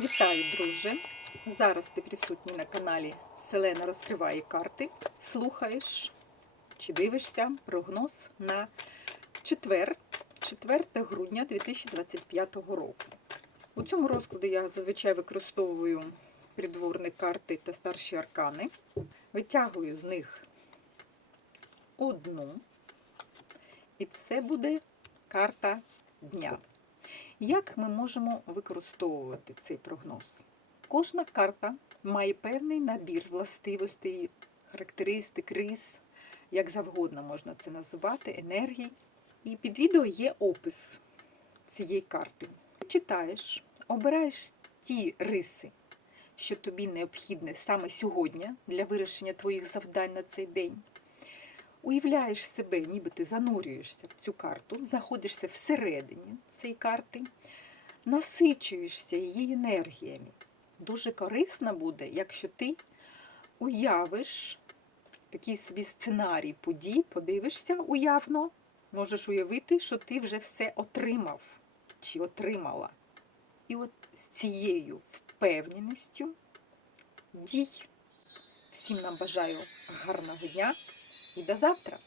Вітаю, друже! Зараз ти присутній на каналі Селена розкриває карти. Слухаєш чи дивишся прогноз на четвер, 4 грудня 2025 року. У цьому розкладі я зазвичай використовую придворні карти та старші аркани. Витягую з них одну, і це буде карта дня. Як ми можемо використовувати цей прогноз? Кожна карта має певний набір властивостей, характеристик, рис, як завгодно можна це називати, енергій. І під відео є опис цієї карти. Читаєш, обираєш ті риси, що тобі необхідне саме сьогодні для вирішення твоїх завдань на цей день. Уявляєш себе, ніби ти занурюєшся в цю карту, знаходишся всередині цієї карти, насичуєшся її енергіями. Дуже корисно буде, якщо ти уявиш такий собі сценарій подій, подивишся уявно, можеш уявити, що ти вже все отримав чи отримала. І от з цією впевненістю дій. Всім нам бажаю гарного дня до завтра!